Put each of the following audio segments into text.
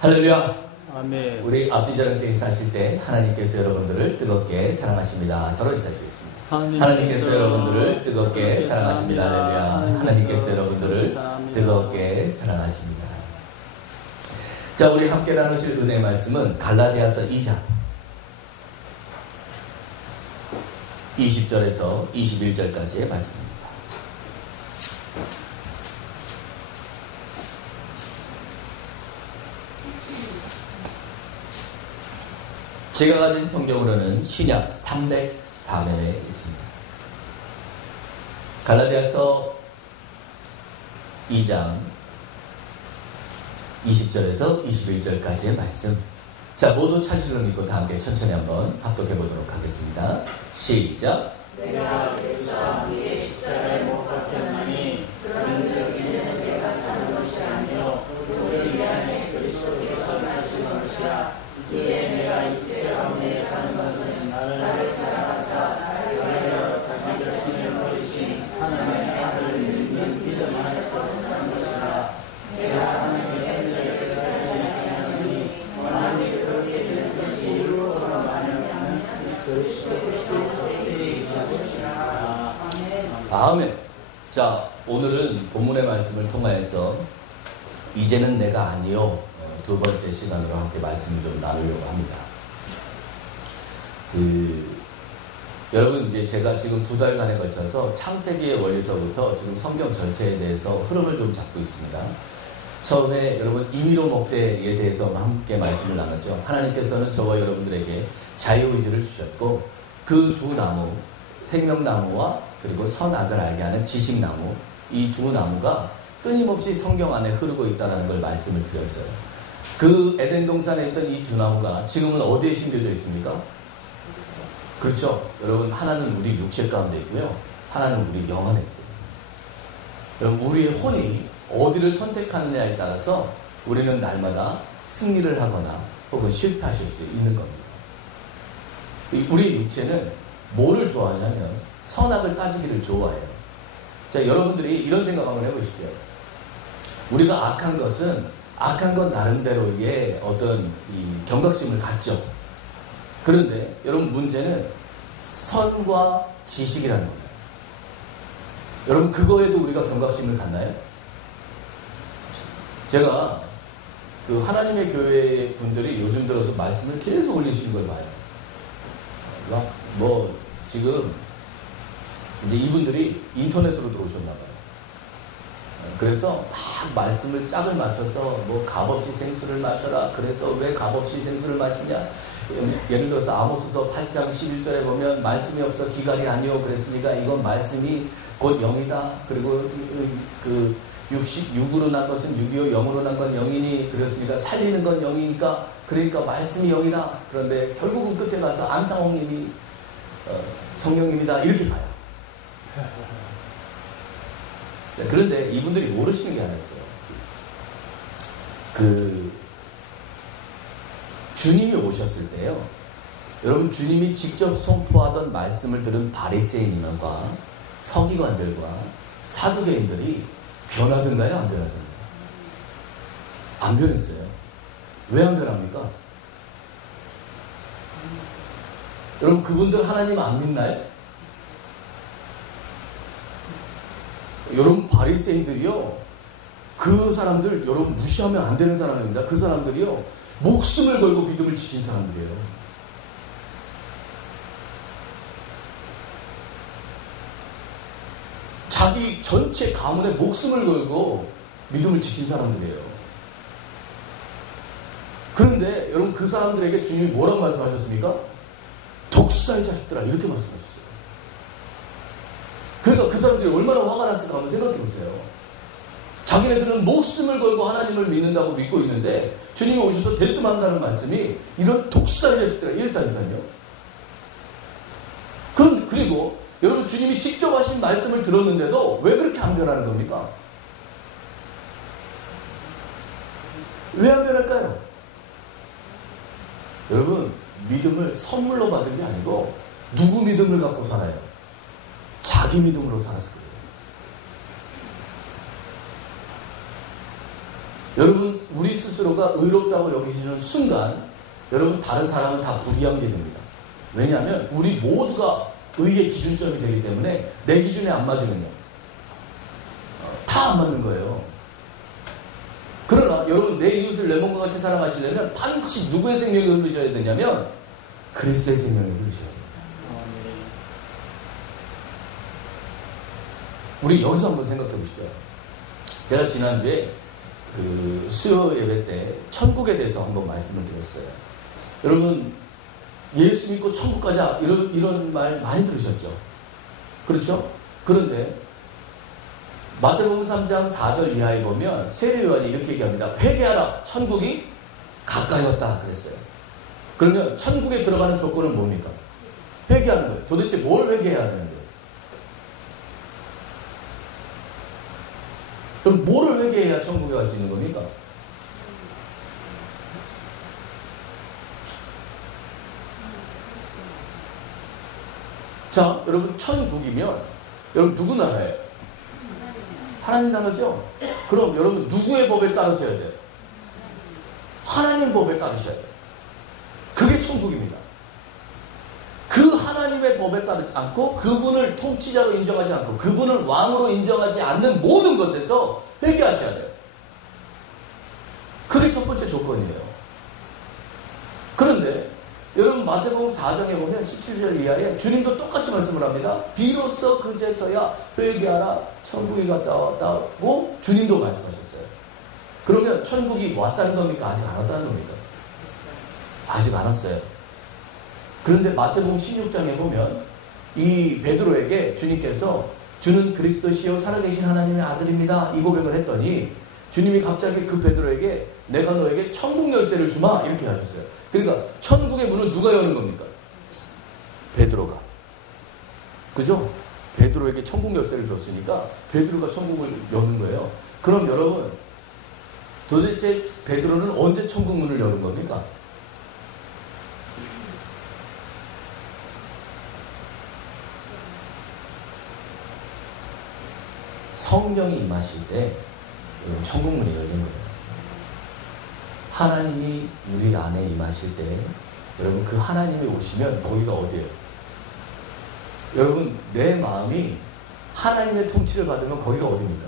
할렐루야. 아멘. 우리 앞뒤 저녁 때 인사하실 때 하나님께서 여러분들을 뜨겁게 사랑하십니다. 서로 인사드리겠습니다. 하나님께서 여러분들을 뜨겁게 사랑하십니다. 할렐루야. 하나님께서 여러분들을 뜨겁게 사랑하십니다. 자, 우리 함께 나누실 은혜 말씀은 갈라디아서 2장 20절에서 21절까지의 말씀입니다. 제가 가진 성경으로는 신약 304면에 있습니다. 갈라디아서 2장 20절에서 21절까지의 말씀. 자, 모두 찾으시는 믿고 다 함께 천천히 한번 합독해 보도록 하겠습니다. 시작. 내가 그리스도와 함께 십자가에 못 박혔나니 그런즉 이제는 내가 사는 것이 아니요 오직 내 안에 그리스도께서 사시는 것이라. 이제 내가 육체 가운데 사는 것은 나를 사랑하사 나를 위하여 자기 자신을 버리신 하나님의 아들을 믿는 안에서 사는 것이라. 내가 하나님의 은혜를 끝까지 생각하니 원하니 그렇게 되는 것이 이루어로 말하면 그리스도께서 그때에 있을 것이라. 아멘. 자, 오늘은 본문의 말씀을 통하여서 이제는 내가 아니요 두 번째 시간으로 함께 말씀을 좀 나누려고 합니다. 여러분, 이제 제가 지금 2달간에 걸쳐서 창세기의 원리서부터 지금 성경 전체에 대해서 흐름을 좀 잡고 있습니다. 처음에 여러분 임의로 목대에 대해서 함께 말씀을 나눴죠. 하나님께서는 저와 여러분들에게 자유의지를 주셨고 그 두 나무, 생명나무와 그리고 선악을 알게 하는 지식나무, 이 두 나무가 끊임없이 성경 안에 흐르고 있다는 걸 말씀을 드렸어요. 그 에덴 동산에 있던 이 두 나무가 지금은 어디에 심겨져 있습니까? 그렇죠. 여러분, 하나는 우리 육체 가운데 있고요. 하나는 우리 영 안에 있어요. 여러분, 우리의 혼이 어디를 선택하느냐에 따라서 우리는 날마다 승리를 하거나 혹은 실패하실 수 있는 겁니다. 우리 육체는 뭐를 좋아하냐면 선악을 따지기를 좋아해요. 자, 여러분들이 이런 생각 한번 해보십시오. 우리가 악한 것 나름대로의 어떤 이 경각심을 갖죠. 그런데 여러분, 문제는 선과 지식이라는 겁니다. 여러분, 그거에도 우리가 경각심을 갖나요? 제가 그 하나님의 교회 분들이 요즘 들어서 말씀을 계속 올리시는 걸 봐요. 뭐 지금 이제 이분들이 인터넷으로 들어오셨나 봐요. 그래서 막 말씀을 짝을 맞춰서 뭐 값없이 생수를 마셔라. 그래서 왜 값없이 생수를 마시냐? 예를 들어서 아모스서 8장 11절에 보면 말씀이 없어 기갈이 아니오 그랬으니까 이건 말씀이 곧 영이다. 그리고 그 6으로 난 것은 6이요 0으로 난 건 0이니 그랬으니까 살리는 건 0이니까 그러니까 말씀이 0이다. 그런데 결국은 끝에 가서 안상홍님이 성령님이다 이렇게 가요. 그런데 이분들이 모르시는 게 하나 있어요. 주님이 오셨을 때요. 여러분, 주님이 직접 선포하던 말씀을 들은 바리새인과 서기관들과 사두개인들이 변하던가요? 안 변하던가요? 안 변했어요. 왜 안 변합니까? 여러분, 그분들 하나님 안 믿나요? 여러분, 바리새인들이요, 그 사람들 여러분 무시하면 안 되는 사람입니다. 그 사람들이요, 목숨을 걸고 믿음을 지킨 사람들이에요. 자기 전체 가문에 목숨을 걸고 믿음을 지킨 사람들이에요. 그런데 여러분, 그 사람들에게 주님이 뭐라고 말씀하셨습니까? 독사의 자식들아, 이렇게 말씀하셨어요. 그러니까 그 사람들이 얼마나 화가 났을까 한번 생각해 보세요. 자기네들은 목숨을 걸고 하나님을 믿는다고 믿고 있는데 주님이 오셔서 대뜸한다는 말씀이 이런 독사의 자식들아 이랬다니까요. 그리고 여러분, 주님이 직접 하신 말씀을 들었는데도 왜 그렇게 안 변하는 겁니까? 왜 안 변할까요? 여러분, 믿음을 선물로 받은 게 아니고 누구 믿음을 갖고 살아요? 자기 믿음으로 살았을 거예요. 여러분 우리 스스로가 의롭다고 여기시는 순간 여러분 다른 사람은 다 불이한 게 됩니다. 왜냐하면 우리 모두가 의의 기준점이 되기 때문에 내 기준에 안 맞으면요 다 안 맞는 거예요. 그러나 여러분 내 이웃을 내 몸과 같이 사랑하시려면 반드시 누구의 생명이 흐르셔야 되냐면 그리스도의 생명이 흐르셔야 돼요. 우리 여기서 한번 생각해 보시죠. 제가 지난주에 그 수요 예배 때 천국에 대해서 한번 말씀을 드렸어요. 여러분 예수 믿고 천국 가자 이런 말 많이 들으셨죠? 그렇죠? 그런데 마태복음 3장 4절 이하에 보면 세례 요한이 이렇게 얘기합니다. 회개하라, 천국이 가까이 왔다 그랬어요. 그러면 천국에 들어가는 조건은 뭡니까? 회개하는 거예요. 도대체 뭘 회개해야 하는 거예요? 그럼 뭐를 회개해야 천국에 갈 수 있는 겁니까? 자, 여러분 천국이면 여러분 누구 나라예요? 하나님 나라죠? 그럼 여러분 누구의 법에 따르셔야 돼요? 하나님 법에 따르셔야 돼요. 그게 천국입니다. 그 하나님의 법에 따르지 않고 그분을 통치자로 인정하지 않고 그분을 왕으로 인정하지 않는 모든 것에서 회개하셔야 돼요. 그게 첫 번째 조건이에요. 그런데 여러분 마태복음 4장에 보면 17절 이하에 주님도 똑같이 말씀을 합니다. 비로소 그제서야 회개하라 천국이 갔다 왔다고 주님도 말씀하셨어요. 그러면 천국이 왔다는 겁니까? 아직 안 왔다는 겁니까? 아직 안 왔어요. 그런데 마태복음 16장에 보면 이 베드로에게 주님께서 주는 그리스도시요 살아계신 하나님의 아들입니다 이 고백을 했더니 주님이 갑자기 그 베드로에게 내가 너에게 천국 열쇠를 주마 이렇게 하셨어요. 그러니까 천국의 문은 누가 여는 겁니까? 베드로가. 그죠? 베드로에게 천국 열쇠를 줬으니까 베드로가 천국을 여는 거예요. 그럼 여러분 도대체 베드로는 언제 천국 문을 여는 겁니까? 성령이 임하실 때 천국 문이 열린 거예요. 하나님이 우리 안에 임하실 때 여러분 그 하나님이 오시면 거기가 어디예요? 여러분 내 마음이 하나님의 통치를 받으면 거기가 어디입니까?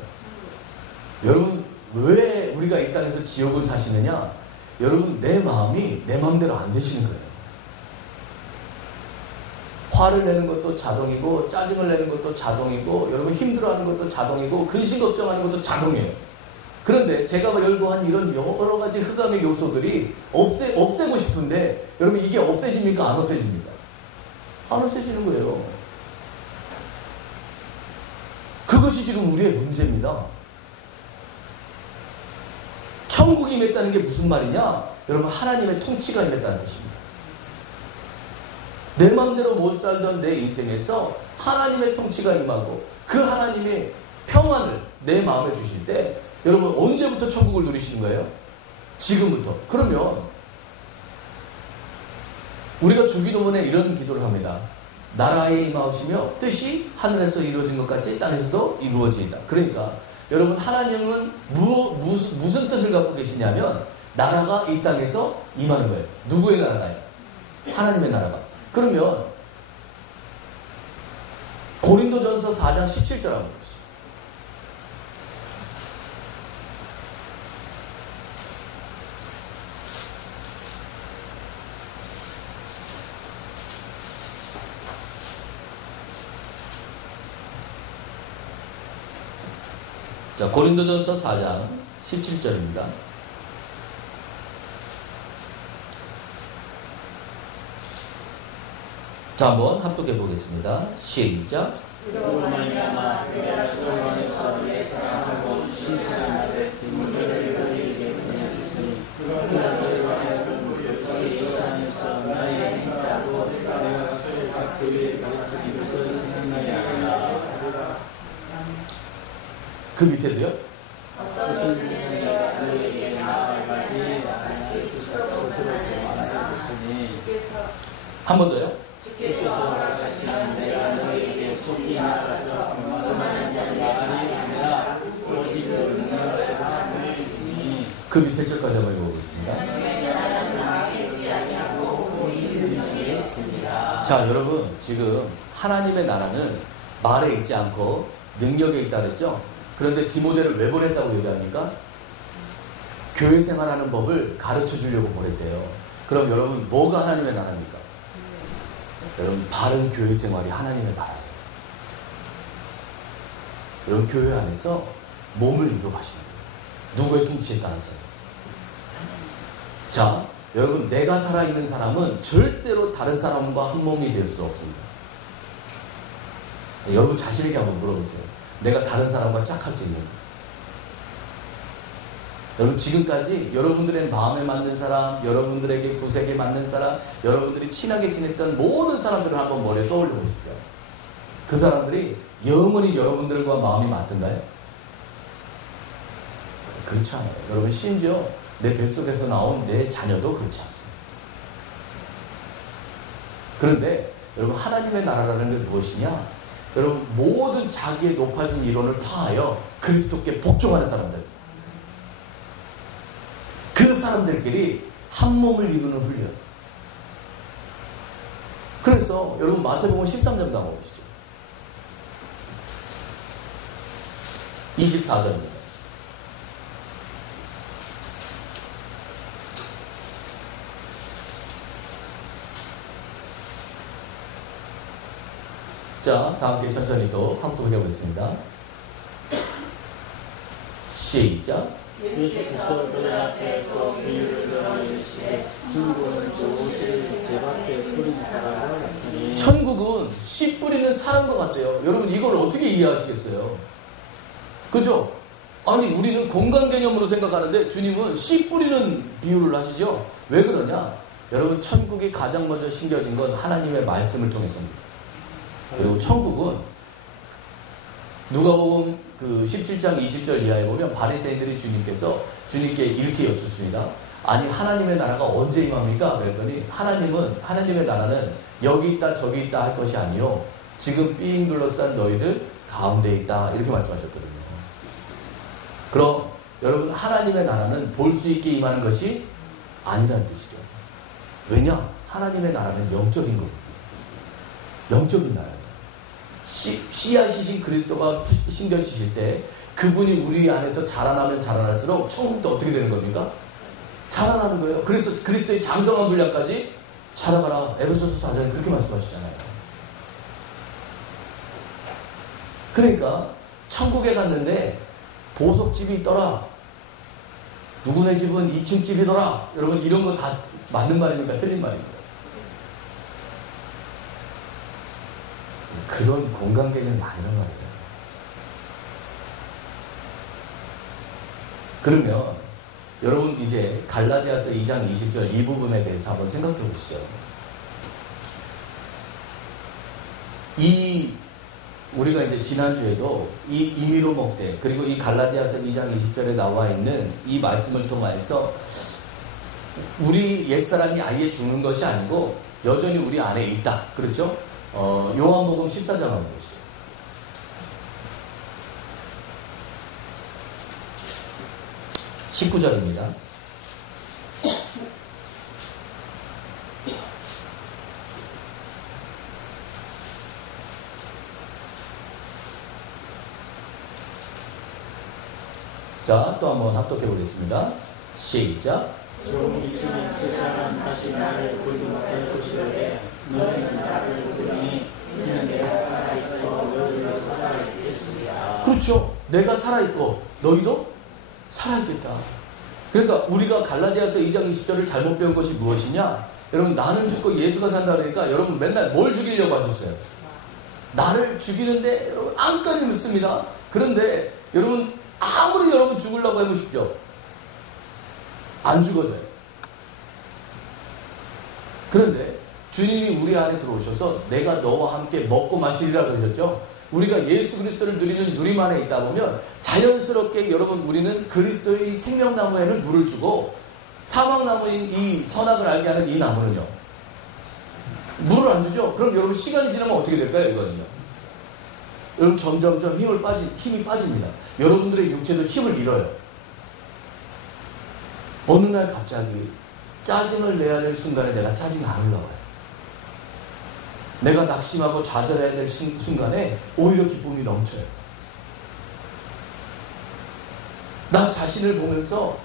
여러분 왜 우리가 이 땅에서 지옥을 사시느냐? 여러분 내 마음이 내 마음대로 안 되시는 거예요. 화를 내는 것도 자동이고 짜증을 내는 것도 자동이고 여러분 힘들어하는 것도 자동이고 근심 걱정하는 것도 자동이에요. 그런데 제가 열거한 이런 여러 가지 흑암의 요소들이 없애고 싶은데 여러분 이게 없애집니까? 안 없애집니까? 안 없애지는 거예요. 그것이 지금 우리의 문제입니다. 천국이 임했다는 게 무슨 말이냐? 여러분 하나님의 통치가 임했다는 뜻입니다. 내 마음대로 못 살던 내 인생에서 하나님의 통치가 임하고 그 하나님의 평안을 내 마음에 주실 때 여러분 언제부터 천국을 누리시는 거예요? 지금부터. 그러면 우리가 주기도문에 이런 기도를 합니다. 나라에 임하시며 뜻이 하늘에서 이루어진 것 같이 땅에서도 이루어진다. 그러니까 여러분 하나님은 무슨 뜻을 갖고 계시냐면 나라가 이 땅에서 임하는 거예요. 누구의 나라가요? 하나님의 나라가. 그러면 고린도전서 4장 17절 한번 보시죠. 자, 고린도전서 4장 17절입니다. 자, 한번 합독해 보겠습니다. 시작. 이로 말미암아 내가 주 안에서 내 사랑하고 신실한 아들 디모데를 너희에게 보냈으니 그가 너희와 하여금 그리스도 안에서 나의 행사하고 내가 수행할 그의 가르치는 것을 생각나게 하리라. 그 밑에도요? 어떤 이는 내가 너희에게 나아가지 같이 스스로 말하였으니 한 번 더요? 주께서 허락하시면 내가 너희에게 속히 나가서 교만한 자들의 말이 아니라 오직 너희가 보냈으니 그 밑에 절까지 한번 읽어보겠습니다. 자, 여러분, 지금 하나님의 나라는 말에 있지 않고 능력에 있다 그랬죠? 그런데 디모데를 왜 보냈다고 얘기합니까? 교회 생활하는 법을 가르쳐 주려고 보냈대요. 그럼 여러분, 뭐가 하나님의 나라입니까? 여러분, 바른 교회 생활이 하나님의 나라예요. 여러분, 교회 안에서 몸을 이루어 가시는 거예요. 누구의 통치에 따라서요. 자, 여러분, 내가 살아있는 사람은 절대로 다른 사람과 한 몸이 될 수 없습니다. 여러분 자신에게 한번 물어보세요. 내가 다른 사람과 짝할 수 있는가? 여러분, 지금까지 여러분들의 마음에 맞는 사람, 여러분들에게 구색에 맞는 사람, 여러분들이 친하게 지냈던 모든 사람들을 한번 머리에 떠올려 보십시오. 그 사람들이 영원히 여러분들과 마음이 맞던가요? 그렇지 않아요. 여러분, 심지어 내 뱃속에서 나온 내 자녀도 그렇지 않습니다. 그런데 여러분, 하나님의 나라라는 게 무엇이냐? 여러분, 모든 자기의 높아진 이론을 파하여 그리스도께 복종하는 사람들, 그 사람들끼리 한 몸을 이루는 훈련. 그래서 여러분, 마태복음 13장 한번 보시죠. 24절입니다. 자, 다 함께 천천히 또 함께 해보겠습니다. 시작. 예수께서 그들 앞에 또 비유를 들어 이르시되 천국은 좋으실 재밭에 뿌린 사람과 같으니. 천국은 씨 뿌리는 사람과 같대요. 여러분, 이걸 어떻게 이해하시겠어요? 그죠? 아니, 우리는 공간 개념으로 생각하는데 주님은 씨 뿌리는 비유를 하시죠? 왜 그러냐? 여러분, 천국이 가장 먼저 심겨진 건 하나님의 말씀을 통해서입니다. 그리고 천국은 누가복음 그 17장 20절 이하에 보면 바리새인들이 주님께 이렇게 여쭙습니다. 아니, 하나님의 나라가 언제 임합니까? 그랬더니 하나님의 나라는 여기 있다 저기 있다 할 것이 아니요, 지금 삥 둘러싼 너희들 가운데 있다, 이렇게 말씀하셨거든요. 그럼 여러분, 하나님의 나라는 볼 수 있게 임하는 것이 아니라는 뜻이죠. 왜냐? 하나님의 나라는 영적인 거거든요. 영적인 나라예요. 씨앗이신 그리스도가 심겨지실 때 그분이 우리 안에서 자라나면 자라날수록 천국도 어떻게 되는 겁니까? 자라나는 거예요. 그래서 그리스도의 장성한 분량까지 자라가라. 에베소서 4장에 그렇게 말씀하셨잖아요. 그러니까 천국에 갔는데 보석집이 있더라, 누구네 집은 2층 집이더라, 여러분, 이런 거 다 맞는 말입니까? 틀린 말입니까? 그런 공간 개념이 아니란 말이에요. 그러면 여러분, 이제 갈라디아서 2장 20절 이 부분에 대해서 한번 생각해 보시죠. 우리가 이제 지난주에도 이 임의로 먹되, 그리고 이 갈라디아서 2장 20절에 나와 있는 이 말씀을 통해서 우리 옛사람이 아예 죽는 것이 아니고 여전히 우리 안에 있다. 그렇죠? 요한복음 14장 한번 보시죠. (19절입니다) 자, 또 한번 합독해 보겠습니다. 시작. 좀 있으면 세상은 다시 나를 보지 못할 것이로되 너희는 나를 보리니 이는 내가 살아있고 너희도 살아있겠습니다. 그렇죠. 내가 살아있고 너희도 살아있겠다. 그러니까 우리가 갈라디아서 2장 20절을 잘못 배운 것이 무엇이냐? 여러분, 나는 죽고 예수가 산다 그러니까 여러분 맨날 뭘 죽이려고 하셨어요? 나를 죽이는데 여러분 안까지 묻습니다. 그런데 여러분, 아무리 여러분 죽으려고 해보십시오, 안 죽어져요. 그런데 주님이 우리 안에 들어오셔서 내가 너와 함께 먹고 마시리라 그러셨죠. 우리가 예수 그리스도를 누리는 누림 안에 있다 보면 자연스럽게 여러분, 우리는 그리스도의 생명나무에는 물을 주고 사막나무인 이 선악을 알게 하는 이 나무는요, 물을 안 주죠. 그럼 여러분, 시간이 지나면 어떻게 될까요? 이거는요, 여러분 점점점 힘이 빠집니다. 여러분들의 육체도 힘을 잃어요. 어느 날 갑자기 짜증을 내야 될 순간에 내가 짜증이 안 올라와요. 내가 낙심하고 좌절해야 될 순간에 오히려 기쁨이 넘쳐요. 나 자신을 보면서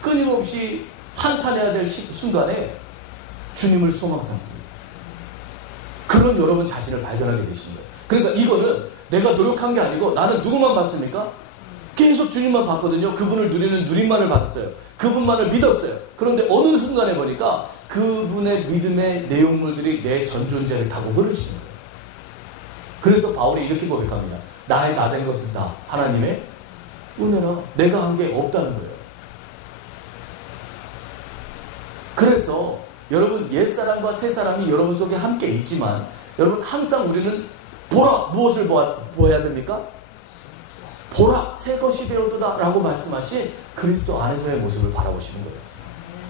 끊임없이 한탄해야 될 순간에 주님을 소망 삼습니다. 그런 여러분 자신을 발견하게 되시는 거예요. 그러니까 이거는 내가 노력한 게 아니고 나는 누구만 봤습니까? 계속 주님만 봤거든요. 그분을 누리는 누림만을 받았어요. 그분만을 믿었어요. 그런데 어느 순간에 보니까 그분의 믿음의 내용물들이 내 전 존재를 타고 흐르시는 거예요. 그래서 바울이 이렇게 고백합니다. 나의 나 된 것은 다 하나님의 은혜라. 내가 한 게 없다는 거예요. 그래서 여러분 옛사람과 새사람이 여러분 속에 함께 있지만 여러분 항상 우리는 보라 무엇을 보아야 됩니까? 보라 새 것이 되었도다 라고 말씀하신 그리스도 안에서의 모습을 바라보시는 거예요.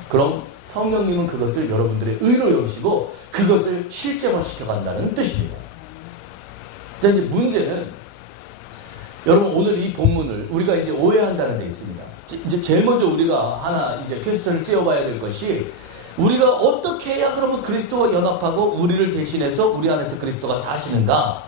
그럼 성령님은 그것을 여러분들의 의로 여기시고 그것을 실제화시켜 간다는 뜻입니다. 자, 이제 문제는 여러분 오늘 이 본문을 우리가 이제 오해한다는 데 있습니다. 이제 제일 먼저 우리가 하나 이제 퀘스천을 띄워봐야 될 것이 우리가 어떻게 해야 그러면 그리스도와 연합하고 우리를 대신해서 우리 안에서 그리스도가 사시는가?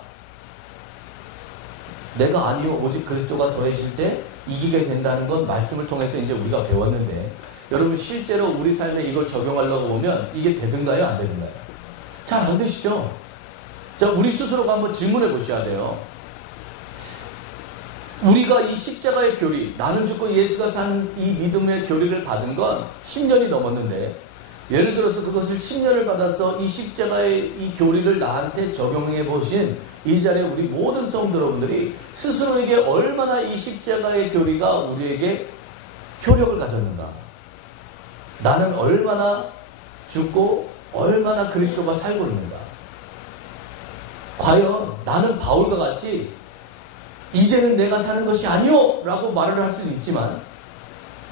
내가 아니요 오직 그리스도가 더해질 때 이기게 된다는 건 말씀을 통해서 이제 우리가 배웠는데 여러분 실제로 우리 삶에 이걸 적용하려고 보면 이게 되든가요 안 되든가요? 잘 안 되시죠? 자, 우리 스스로가 한번 질문해 보셔야 돼요. 우리가 이 십자가의 교리, 나는 죽고 예수가 사는 이 믿음의 교리를 받은 건 10년이 넘었는데 예를 들어서 그것을 10년을 받아서 이 십자가의 이 교리를 나한테 적용해 보신 이 자리에 우리 모든 성도 여러분들이 스스로에게 얼마나 이 십자가의 교리가 우리에게 효력을 가졌는가. 나는 얼마나 죽고 얼마나 그리스도가 살고 있는가. 과연 나는 바울과 같이 이제는 내가 사는 것이 아니오 라고 말을 할 수는 있지만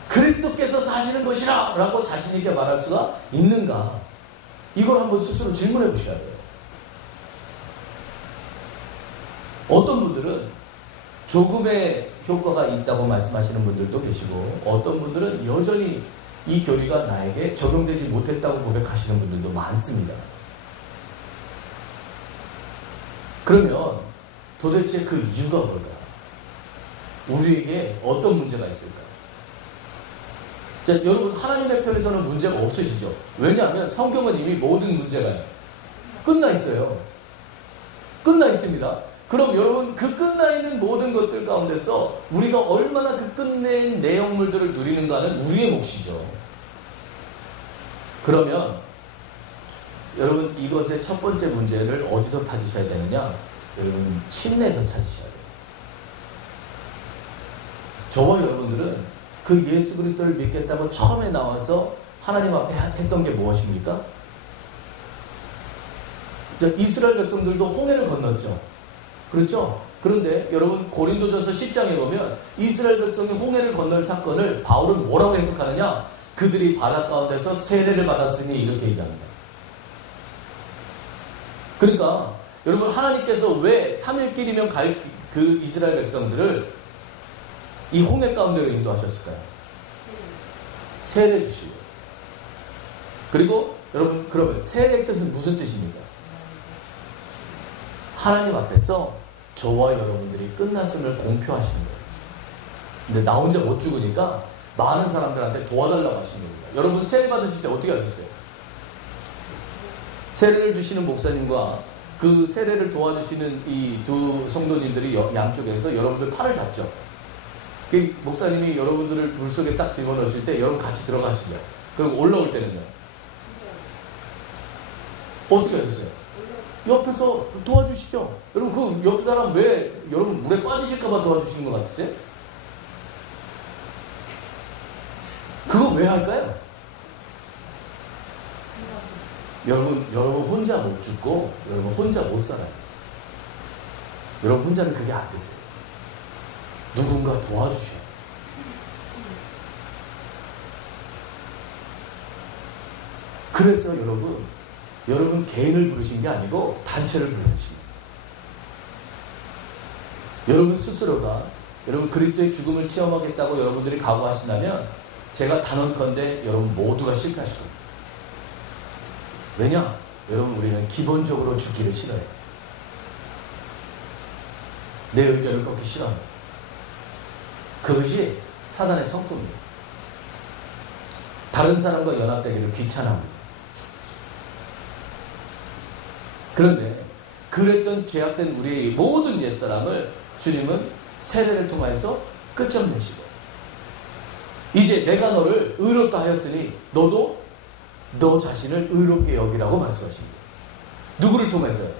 그리스도께서 사시는 것이라 라고 자신 있게 말할 수가 있는가. 이걸 한번 스스로 질문해 보셔야 돼요. 어떤 분들은 조금의 효과가 있다고 말씀하시는 분들도 계시고 어떤 분들은 여전히 이 교리가 나에게 적용되지 못했다고 고백하시는 분들도 많습니다. 그러면 도대체 그 이유가 뭘까? 우리에게 어떤 문제가 있을까? 자, 여러분 하나님의 편에서는 문제가 없으시죠? 왜냐하면 성경은 이미 모든 문제가 끝나 있어요. 끝나 있습니다. 그럼 여러분 그 끝나 있는 모든 것들 가운데서 우리가 얼마나 그 끝낸 내용물들을 누리는가는 우리의 몫이죠. 그러면 여러분 이것의 첫 번째 문제를 어디서 찾으셔야 되느냐? 여러분 침례에서 찾으셔야 돼요. 저와 여러분들은 그 예수 그리스도를 믿겠다고 처음에 나와서 하나님 앞에 했던 게 무엇입니까? 이스라엘 백성들도 홍해를 건넜죠. 그렇죠? 그런데 여러분 고린도전서 10장에 보면 이스라엘 백성이 홍해를 건널 사건을 바울은 뭐라고 해석하느냐? 그들이 바다 가운데서 세례를 받았으니 이렇게 얘기합니다. 그러니까 여러분 하나님께서 왜 3일길이면 갈 그 이스라엘 백성들을 이 홍해 가운데로 인도하셨을까요? 세례 주시고. 그리고 여러분 그러면 세례의 뜻은 무슨 뜻입니까? 하나님 앞에서 저와 여러분들이 끝났음을 공표하시는 거예요. 근데 나 혼자 못 죽으니까 많은 사람들한테 도와달라고 하시는 겁니다. 여러분 세례 받으실 때 어떻게 하셨어요? 세례를 주시는 목사님과 그 세례를 도와주시는 이 두 성도님들이 양쪽에서 여러분들 팔을 잡죠. 그 목사님이 여러분들을 물속에 딱 집어넣으실 때 여러분 같이 들어가시죠. 그럼 올라올 때는요? 어떻게 하셨어요? 옆에서 도와주시죠. 여러분 그 옆 사람 왜 여러분 물에 빠지실까봐 도와주시는 것 같으세요? 그거 왜 할까요? 여러분 혼자 못 죽고 여러분 혼자 못 살아요. 여러분 혼자는 그게 안 되세요. 누군가 도와주셔요. 그래서 여러분 개인을 부르신 게 아니고 단체를 부르십니다. 여러분 스스로가 여러분 그리스도의 죽음을 체험하겠다고 여러분들이 각오하신다면 제가 단언컨대 여러분 모두가 실패하실 겁니다. 왜냐? 여러분 우리는 기본적으로 죽기를 싫어해요. 내 의견을 꺾기 싫어합니다. 그것이 사단의 성품입니다. 다른 사람과 연합되기를 귀찮아합니다. 그런데 그랬던 죄악된 우리의 모든 옛사람을 주님은 세례를 통해서 끝장내시고 이제 내가 너를 의롭다 하였으니 너도 너 자신을 의롭게 여기라고 말씀하십니다. 누구를 통해서요?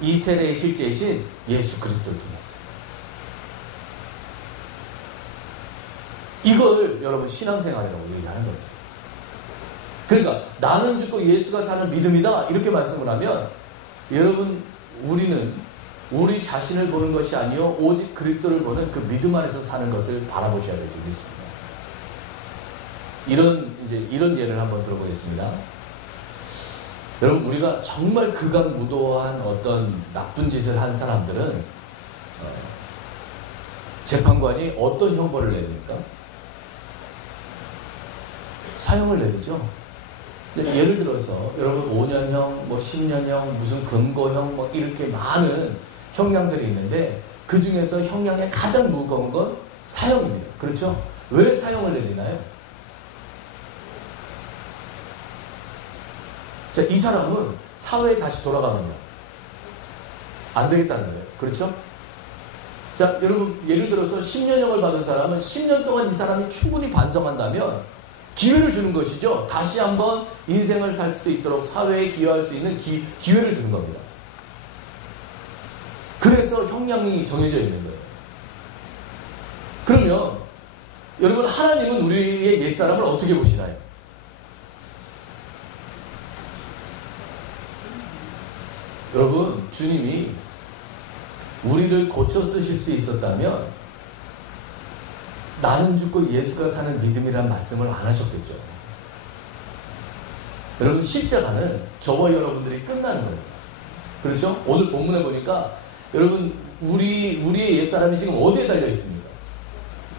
이 세례의 실제이신 예수 그리스도를 통해서. 이걸 여러분 신앙생활이라고 얘기하는 겁니다. 그러니까 나는 죽고 예수가 사는 믿음이다 이렇게 말씀을 하면 여러분 우리는 우리 자신을 보는 것이 아니요 오직 그리스도를 보는 그 믿음 안에서 사는 것을 바라보셔야 될 줄 믿습니다. 이런 예를 한번 들어보겠습니다. 여러분 우리가 정말 극악무도한 어떤 나쁜 짓을 한 사람들은 재판관이 어떤 형벌을 내립니까? 사형을 내리죠. 예를 들어서 여러분 5년형, 뭐 10년형, 무슨 금고형 뭐 이렇게 많은 형량들이 있는데 그 중에서 형량이 가장 무거운 건 사형입니다. 그렇죠? 왜 사형을 내리나요? 자, 이 사람은 사회에 다시 돌아가면 안 되겠다는 거예요. 그렇죠? 자, 여러분 예를 들어서 10년형을 받은 사람은 10년 동안 이 사람이 충분히 반성한다면 기회를 주는 것이죠. 다시 한번 인생을 살 수 있도록 사회에 기여할 수 있는 기회를 주는 겁니다. 그래서 형량이 정해져 있는 거예요. 그러면 여러분 하나님은 우리의 옛사람을 어떻게 보시나요? 여러분 주님이 우리를 고쳐 쓰실 수 있었다면 나는 죽고 예수가 사는 믿음이란 말씀을 안 하셨겠죠. 여러분 십자가는 저와 여러분들이 끝나는 거예요. 그렇죠? 오늘 본문에 보니까 여러분 우리의 옛사람이 지금 어디에 달려 있습니까?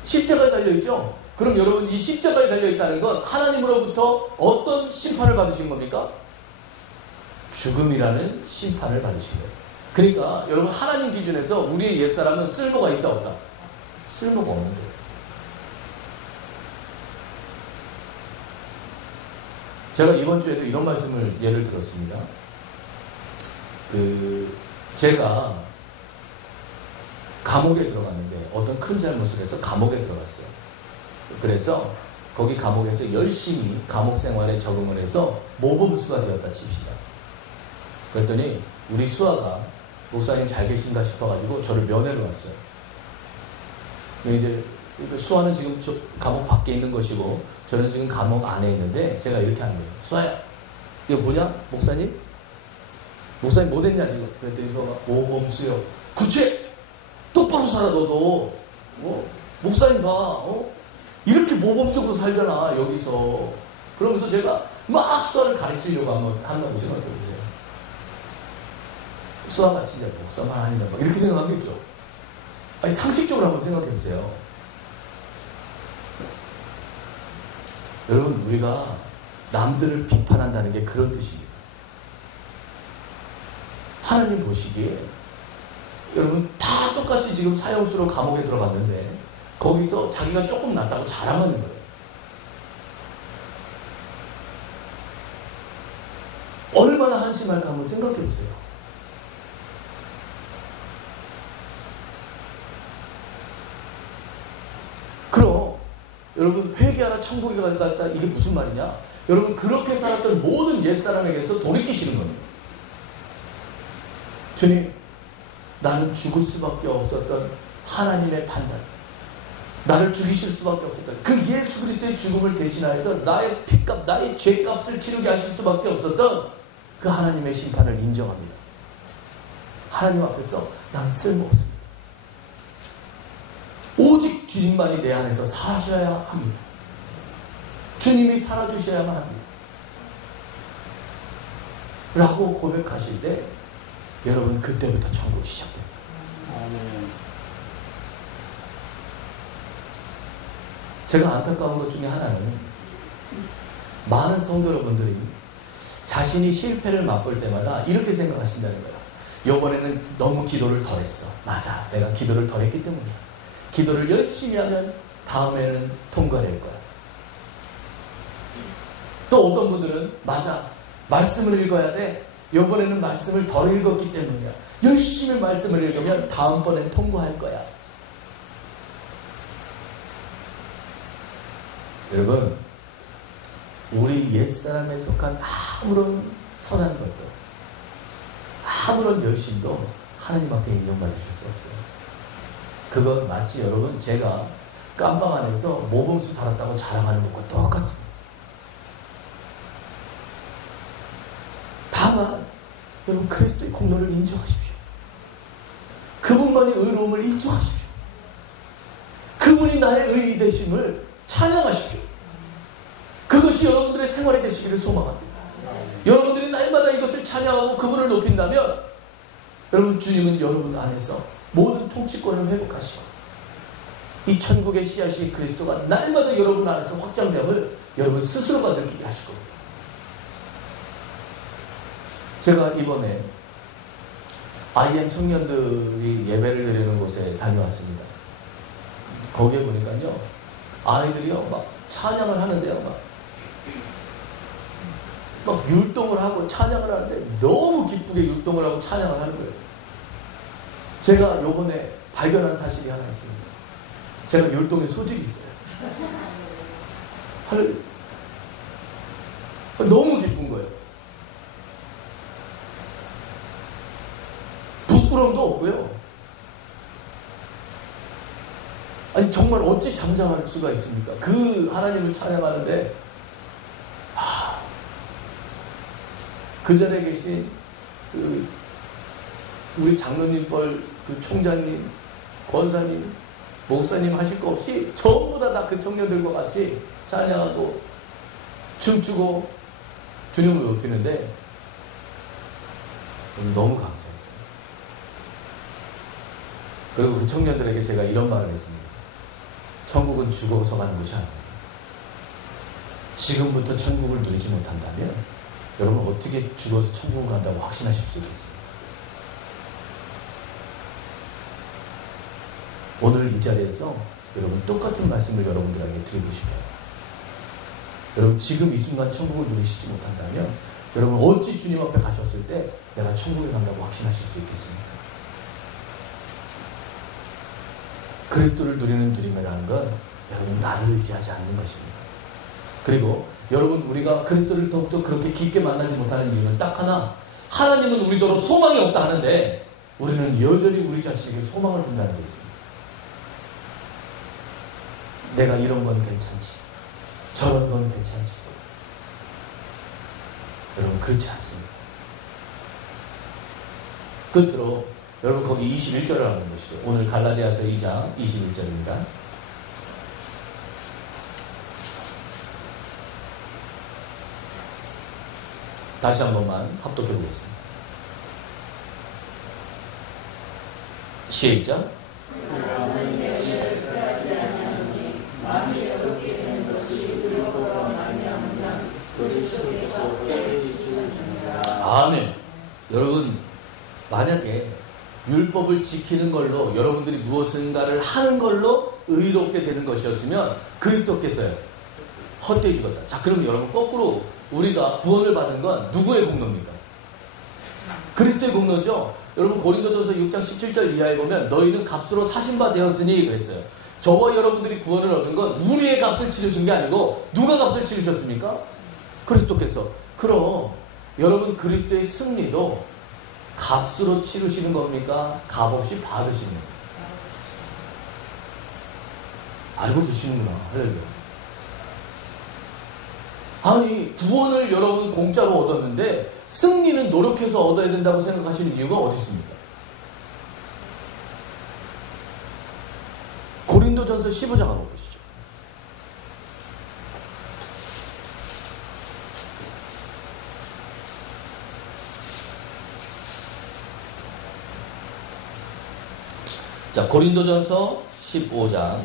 십자가에 달려 있죠? 그럼 여러분 이 십자가에 달려 있다는 건 하나님으로부터 어떤 심판을 받으신 겁니까? 죽음이라는 심판을 받으신 거예요. 그러니까 여러분 하나님 기준에서 우리의 옛사람은 쓸모가 있다 없다? 쓸모가 없는 거예요. 제가 이번 주에도 이런 말씀을 예를 들었습니다. 제가 감옥에 들어갔는데 어떤 큰 잘못을 해서 감옥에 들어갔어요. 그래서 거기 감옥에서 열심히 감옥 생활에 적응을 해서 모범수가 되었다 칩시다. 그랬더니 우리 수아가 목사님 잘 계신가 싶어가지고 저를 면회를 왔어요. 이제 수아는 지금 저 감옥 밖에 있는 것이고 저는 지금 감옥 안에 있는데 제가 이렇게 하는 거예요. 수아야 이거 뭐냐? 목사님 뭐 됐냐 지금? 그랬더니 수아가 모범수요. 구체 똑바로 살아 너도. 목사님 봐. 이렇게 모범적으로 살잖아 여기서. 그러면서 제가 막 수아를 가르치려고 한다고 생각해보세요. 수아가 진짜 목사만 아니면 막 이렇게 생각하겠죠. 아니 상식적으로 한번 생각해보세요. 여러분 우리가 남들을 비판한다는 게 그런 뜻입니다. 하나님 보시기에 여러분 다 똑같이 지금 사형수로 감옥에 들어갔는데 거기서 자기가 조금 낫다고 자랑하는 거예요. 얼마나 한심할까 한번 생각해보세요. 그럼 여러분 회개하라 천국에 갈까 이게 무슨 말이냐? 여러분 그렇게 살았던 모든 옛사람에게서 돌이키시는 겁니다. 주님 나는 죽을 수밖에 없었던 하나님의 판단, 나를 죽이실 수밖에 없었던 그 예수 그리스도의 죽음을 대신하여서 나의 피값, 나의 죄값을 치르게 하실 수밖에 없었던 그 하나님의 심판을 인정합니다. 하나님 앞에서 나는 쓸모없습니다. 오직 주님만이 내 안에서 사셔야 합니다. 주님이 살아주셔야만 합니다. 라고 고백하실 때 여러분 그때부터 천국이 시작됩니다. 제가 안타까운 것 중에 하나는 많은 성도 여러분들이 자신이 실패를 맛볼 때마다 이렇게 생각하신다는 거야. 이번에는 너무 기도를 덜 했어. 맞아. 내가 기도를 덜 했기 때문이야. 기도를 열심히 하면 다음에는 통과될 거야. 또 어떤 분들은 맞아. 말씀을 읽어야 돼. 이번에는 말씀을 덜 읽었기 때문이야. 열심히 말씀을 읽으면 다음번엔 통과할 거야. 여러분, 우리 옛사람에 속한 아무런 선한 것도 아무런 열심도 하나님 앞에 인정받으실 수 없어요. 그건 마치 여러분 제가 깜방 안에서 모범수 달았다고 자랑하는 것과 똑같습니다. 다만 여러분 그리스도의 공로를 인정하십시오. 그분만의 의로움을 인정하십시오. 그분이 나의 의의 되심을 찬양하십시오. 그것이 여러분들의 생활이 되시기를 소망합니다. 여러분들이 날마다 이것을 찬양하고 그분을 높인다면 여러분 주님은 여러분 안에서 모든 통치권을 회복하시고 이 천국의 씨앗이 그리스도가 날마다 여러분 안에서 확장됨을 여러분 스스로가 느끼게 하실 겁니다. 제가 이번에 IM 청년들이 예배를 드리는 곳에 다녀왔습니다. 거기에 보니까요 아이들이요 막 찬양을 하는데요 막 율동을 하고 찬양을 하는데 너무 기쁘게 율동을 하고 찬양을 하는 거예요. 제가 요번에 발견한 사실이 하나 있습니다. 제가 율동에 소질이 있어요. 너무 기쁜 거예요. 부끄러움도 없고요. 아니 정말 어찌 잠잠할 수가 있습니까? 그 하나님을 찬양하는데 그 자리에 계신 우리 장로님뻘 총장님, 권사님, 목사님 하실 거 없이 전부 다 그 청년들과 같이 찬양하고 춤추고 주님을 높이는데 너무 감사했어요. 그리고 그 청년들에게 제가 이런 말을 했습니다. 천국은 죽어서 가는 것이 아닙니다. 지금부터 천국을 누리지 못한다면 여러분 어떻게 죽어서 천국을 간다고 확신하실 수 있겠습니까? 오늘 이 자리에서 여러분 똑같은 말씀을 여러분들에게 드리고 싶어요. 여러분 지금 이 순간 천국을 누리시지 못한다면 여러분 어찌 주님 앞에 가셨을 때 내가 천국에 간다고 확신하실 수 있겠습니까? 그리스도를 누리는 누림이라는 건 여러분 나를 의지하지 않는 것입니다. 그리고 여러분 우리가 그리스도를 더욱더 그렇게 깊게 만나지 못하는 이유는 딱 하나, 하나님은 우리더러 소망이 없다 하는데 우리는 여전히 우리 자신에게 소망을 둔다는 게 있습니다. 내가 이런 건 괜찮지, 저런 건 괜찮지. 여러분 그렇지 않습니다. 끝으로 여러분 거기 21절을 한번 보시죠. 오늘 갈라디아서 2장 21절입니다. 다시 한 번만 합독해 보겠습니다. 시작. 아멘. 여러분 만약에 율법을 지키는 걸로 여러분들이 무엇인가를 하는 걸로 의롭게 되는 것이었으면 그리스도께서요 헛되이 죽었다. 자, 그럼 여러분 거꾸로 우리가 구원을 받는 건 누구의 공로입니까? 그리스도의 공로죠. 여러분 고린도전서 6장 17절 이하에 보면 너희는 값으로 사신 바 되었으니 그랬어요. 저와 여러분들이 구원을 얻은 건 우리의 값을 치르신 게 아니고 누가 값을 치르셨습니까? 그리스도께서. 그럼 여러분 그리스도의 승리도 값으로 치르시는 겁니까? 값 없이 받으시는 겁니까? 알고 계시는구나. 할렐루야. 아니 구원을 여러분 공짜로 얻었는데 승리는 노력해서 얻어야 된다고 생각하시는 이유가 어디 있습니까? 고린도전서 15장 한번 보시죠. 자, 고린도전서 15장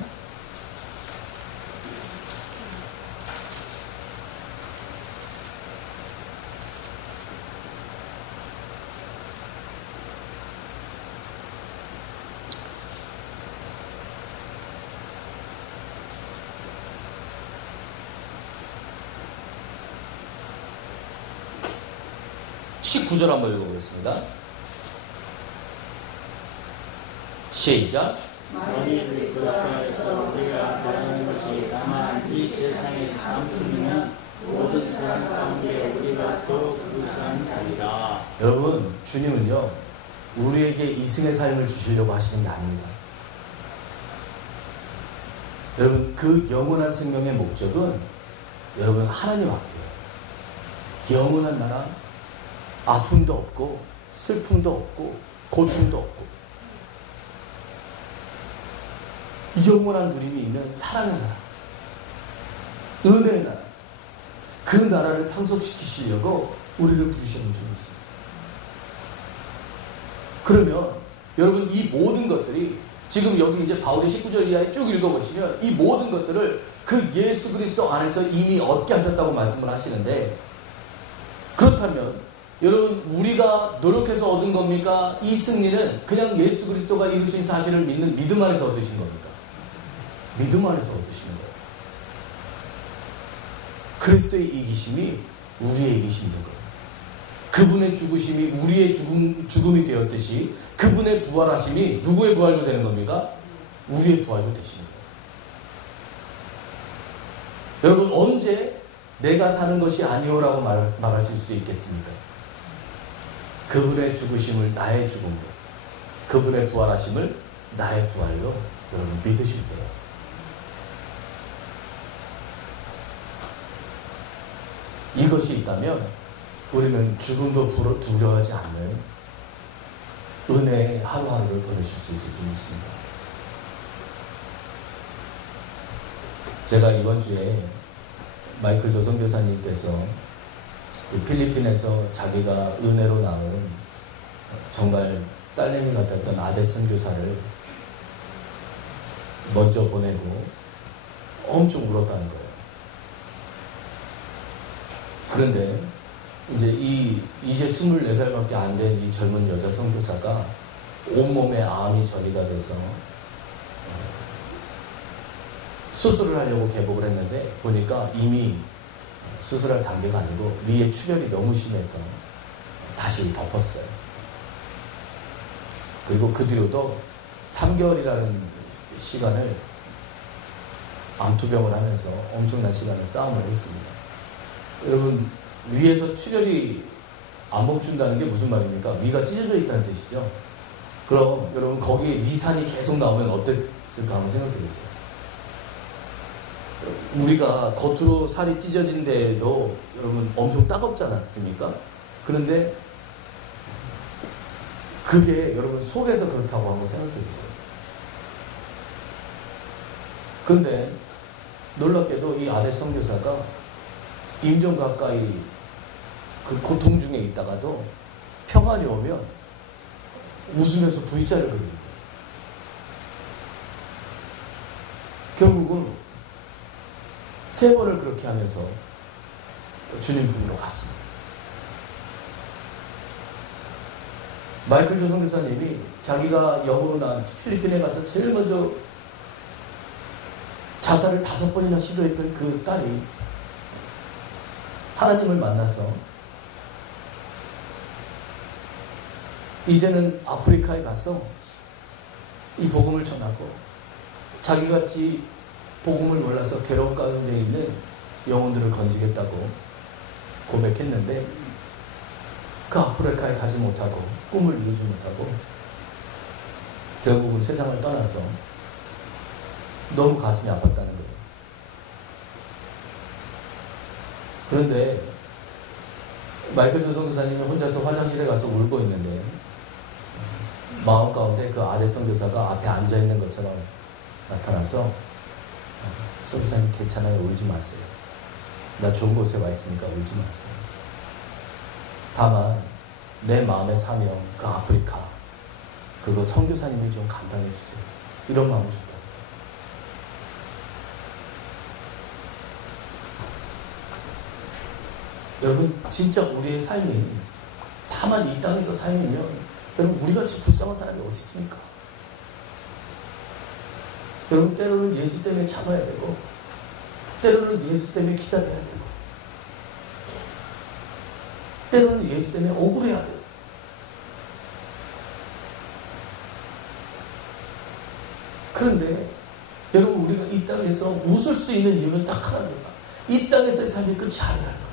19절 한번 읽어보겠습니다. 시작. 만일 그리스도 안에서 우리가 바라는 것이 다만 이 세상의 삶뿐이면 모든 사람 가운데 우리가 더욱 불쌍한 자리라. 여러분, 주님은요 우리에게 이승의 삶을 주시려고 하시는 게 아닙니다. 여러분, 그 영원한 생명의 목적은 여러분 하나님 앞이에요. 영원한 나라, 아픔도 없고 슬픔도 없고 고통도 없고 영원한 누림이 있는 사랑의 나라, 은혜의 나라, 그 나라를 상속시키시려고 우리를 부르시는 줄이 있습니다. 그러면 여러분, 이 모든 것들이 지금 여기 이제 바울이 19절 이하에 쭉 읽어보시면 이 모든 것들을 그 예수 그리스도 안에서 이미 얻게 하셨다고 말씀을 하시는데, 그렇다면 여러분, 우리가 노력해서 얻은 겁니까? 이 승리는 그냥 예수 그리스도가 이루신 사실을 믿는 믿음 안에서 얻으신 겁니까? 믿음 안에서 얻으시는 거예요. 그리스도의 이기심이 우리의 이기심인 거예요. 그분의 죽으심이 우리의 죽음이 되었듯이 그분의 부활하심이 누구의 부활도 되는 겁니까? 우리의 부활도 되시는 거예요. 여러분, 언제 내가 사는 것이 아니오라고 말하실 수 있겠습니까? 그분의 죽으심을 나의 죽음으로, 그분의 부활하심을 나의 부활로 여러분 믿으실 때요. 이것이 있다면 우리는 죽음도 두려워하지 않는 은혜의 하루하루를 보내실 수 있을 줄 믿습니다. 제가 이번 주에 마이클 조선 교사님께서 그 필리핀에서 자기가 은혜로 낳은 정말 딸내미 같았던 아데 선교사를 먼저 보내고 엄청 울었다는 거예요. 그런데 이제 이제 24살밖에 안 된 이 젊은 여자 선교사가 온몸에 암이 전이가 돼서 수술을 하려고 개복을 했는데 보니까 이미 수술할 단계가 아니고 위에 출혈이 너무 심해서 다시 덮었어요. 그리고 그 뒤로도 3개월이라는 시간을 암투병을 하면서 엄청난 시간을 싸움을 했습니다. 여러분, 위에서 출혈이 안 멈춘다는 게 무슨 말입니까? 위가 찢어져 있다는 뜻이죠. 그럼 여러분, 거기에 위산이 계속 나오면 어땠을까 한번 생각해 보세요. 우리가 겉으로 살이 찢어진 데에도 여러분 엄청 따갑지 않았습니까? 그런데 그게 여러분 속에서 그렇다고 한번 생각해 보세요. 그런데 놀랍게도 이 아데 선교사가 임종 가까이 그 고통 중에 있다가도 평안이 오면 웃으면서 V자를 그립니다. 결국은 3번을 그렇게 하면서 주님 품으로 갔습니다. 마이클 조선 교사님이 자기가 영으로 난 필리핀에 가서 제일 먼저 자살을 5번이나 시도했던 그 딸이 하나님을 만나서 이제는 아프리카에 가서 이 복음을 전하고 자기같이 복음을 몰라서 괴로운 가운데 있는 영혼들을 건지겠다고 고백했는데 그 아프리카에 가지 못하고 꿈을 이루지 못하고 결국은 세상을 떠나서 너무 가슴이 아팠다는 거예요. 그런데 마이클 조선 교사님이 혼자서 화장실에 가서 울고 있는데 마음 가운데 그 아데 선교사가 앞에 앉아있는 것처럼 나타나서 선교사님 괜찮아요, 울지 마세요. 나 좋은 곳에 와 있으니까 울지 마세요. 다만 내 마음의 사명, 그 아프리카 그거 선교사님이 좀 감당해 주세요. 이런 마음을 줬다. 여러분, 진짜 우리의 삶이 다만 이 땅에서 삶이면 여러분, 우리같이 불쌍한 사람이 어디 있습니까? 여러분, 때로는 예수 때문에 참아야 되고 때로는 예수 때문에 기다려야 되고 때로는 예수 때문에 억울해야 돼요. 그런데 여러분, 우리가 이 땅에서 웃을 수 있는 이유는 딱 하나입니다. 이 땅에서의 삶이 끝이 아니라는 거예요.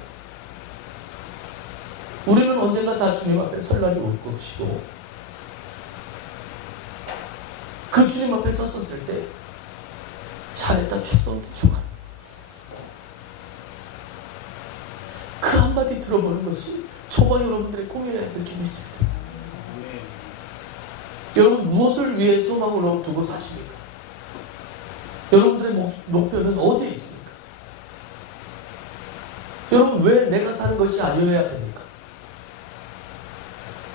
우리는 언젠가 다 주님 앞에 설 날이 올 것이고, 그 주님 앞에 섰었을 때 잘했다, 추성대, 좋아. 그 한마디 들어보는 것이 저와 여러분들의 꿈이어야 될 줄 믿습니다. 여러분, 무엇을 위해 소망으로 두고 사십니까? 여러분들의 목표는 어디에 있습니까? 여러분, 왜 내가 사는 것이 아니어야 됩니까?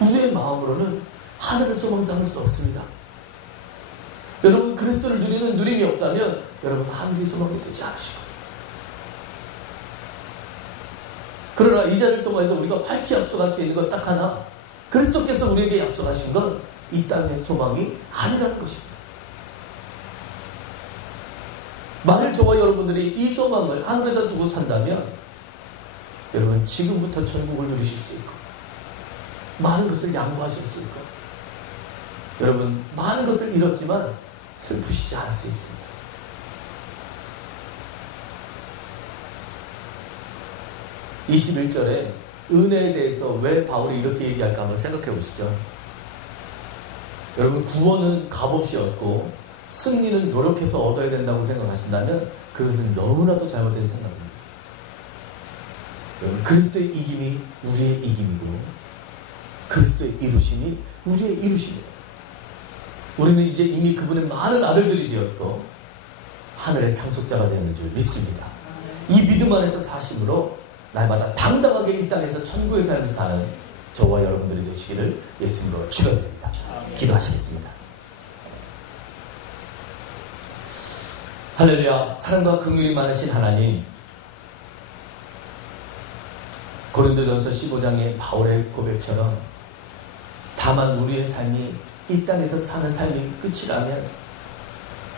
우리의 마음으로는 하늘의 소망 삼을 수 없습니다. 여러분, 그리스도를 누리는 누림이 없다면 여러분, 하늘의 소망이 되지 않으실 거예요. 그러나 이 자리를 통해서 우리가 밝히 약속할 수 있는 것 딱 하나, 그리스도께서 우리에게 약속하신 건 이 땅의 소망이 아니라는 것입니다. 만일 저와 여러분들이 이 소망을 하늘에다 두고 산다면 여러분, 지금부터 천국을 누리실 수 있고 많은 것을 양보하실 수 있고, 여러분, 많은 것을 잃었지만 슬프시지 않을 수 있습니다. 이 21절에 은혜에 대해서 왜 바울이 이렇게 얘기할까 한번 생각해 보시죠. 여러분, 구원은 값없이 얻고 승리는 노력해서 얻어야 된다고 생각하신다면 그것은 너무나도 잘못된 생각입니다. 여러분, 그리스도의 이김이 우리의 이김이고 그리스도의 이루심이 우리의 이루심이에요. 우리는 이제 이미 그분의 많은 아들들이 되었고 하늘의 상속자가 되었는 줄 믿습니다. 이 믿음 안에서 사심으로 날마다 당당하게 이 땅에서 천국의 삶을 사는 저와 여러분들이 되시기를 예수님으로 축원드립니다. 기도하시겠습니다. 할렐루야. 사랑과 긍휼이 많으신 하나님, 고린도전서 15장의 바울의 고백처럼 다만 우리의 삶이 이 땅에서 사는 삶이 끝이라면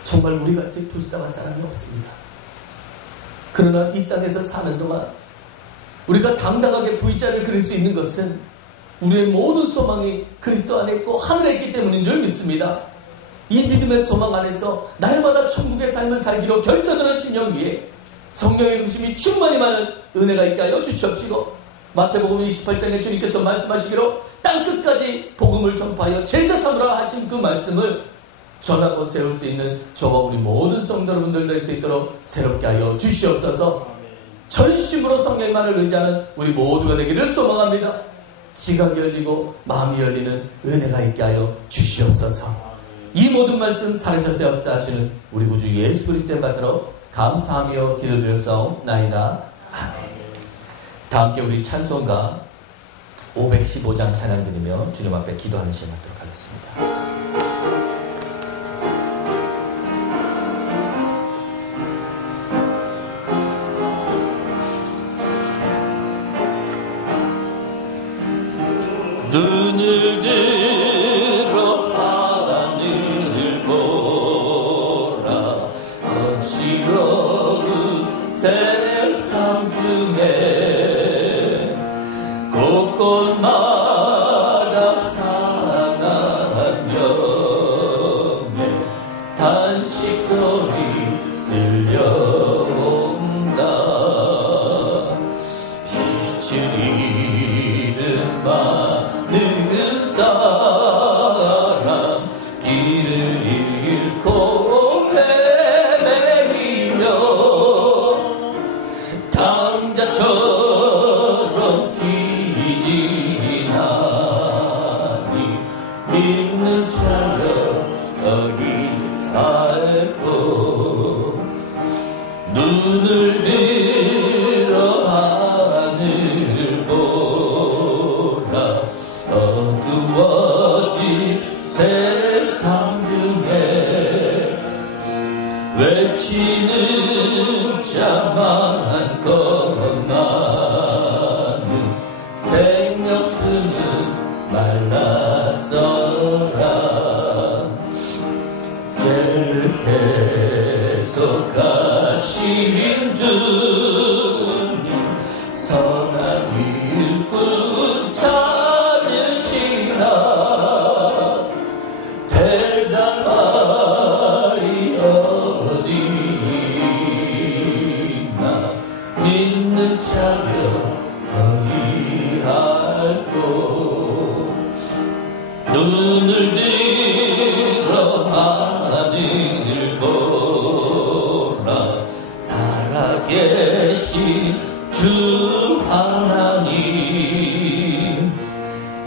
정말 우리같이 불쌍한 사람이 없습니다. 그러나 이 땅에서 사는 동안 우리가 당당하게 V자를 그릴 수 있는 것은 우리의 모든 소망이 그리스도 안에 있고 하늘에 있기 때문인 줄 믿습니다. 이 믿음의 소망 안에서 날마다 천국의 삶을 살기로 결단하는 심령 위에 성령의 중심이 충만히 많은 은혜가 있게 하여 주시옵시고, 마태복음 28장에 주님께서 말씀하시기로 땅끝까지 복음을 전파하여 제자 삼으라 하신 그 말씀을 전하고 세울 수 있는 저와 우리 모든 성도 여러분들 될 수 있도록 새롭게 하여 주시옵소서. 전심으로 성령만을 의지하는 우리 모두가 되기를 소망합니다. 지각이 열리고 마음이 열리는 은혜가 있게 하여 주시옵소서. 이 모든 말씀 살으셔서 역사하시는 우리 구주 예수 그리스도를 받들어 감사하며 기도드렸사옵나이다. 아멘. 다 함께 우리 찬송가 515장 찬양 드리며 주님 앞에 기도하는 시간 갖도록 하겠습니다. 눈을 들어 하늘을 보라. 어지러운 세상 중에 곳곳마다 상한 명의 단식 소리 들려온다. 빛을 잃은 많은 사람 길을 잃고 헤매이며 당자처럼 기진하니 믿는 자여 여기 알고 눈을 들어 하늘 보라. 어두워진 세상 중에 외치는 자 많건만은 생명 수는 말랐어라. 죄를 계속하신 주님 선한 일꾼 어리할꼬 눈을 들어 하늘을 보라 살아계신 주 하나님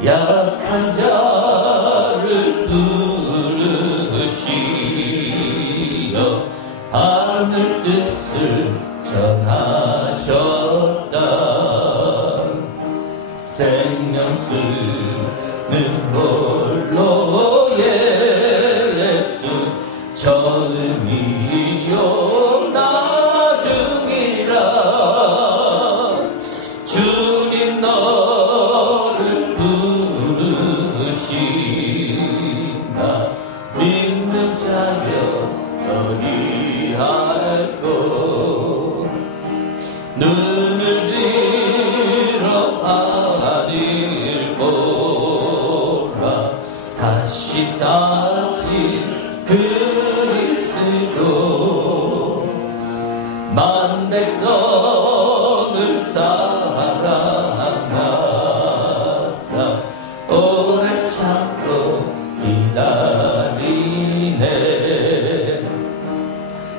약한 자를 부르시어 하늘 뜻을 전하셨다 생명수는 홀로 예수 처음이요 나중이라 주님 너를 부르신다 믿는 자여 어리할꼬 눈을 들어 하늘 보라 다시 사신 그리스도 만 백성을 사랑하사 오래 참고 기다리네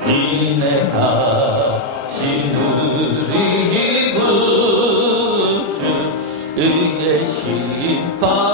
인내하신 우리 구주 의의 심판